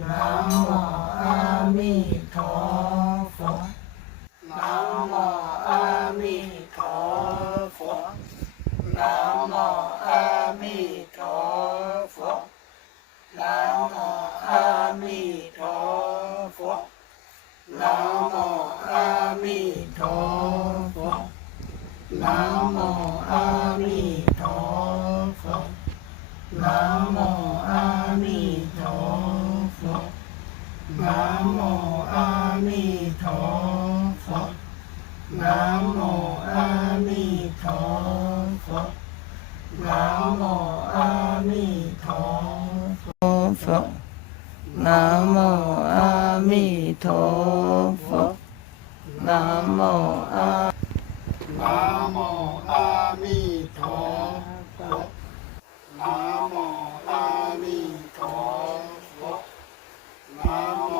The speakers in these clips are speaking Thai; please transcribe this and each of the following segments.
นะโมอะมิโธนะโมอะมิโธนะโมอะมิโธนะโมอะมิโธนะโมอะมิโธนะโมอะมิโธนะโมอะมิโธนะโมอะมิโธนะโมอะมิโธนะโมอะมิโธนะโมอะมิโธนะโมอะนะโมอะมิโธนะโมอะมิโธนะโม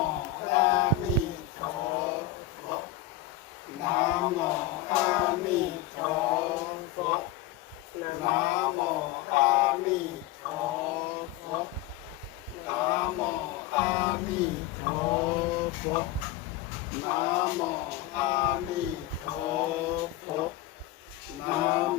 อะมิโธนะโมอะมิโธนะโมอะมิโธนะโมอะมิโธนะโมอะมิโธนะ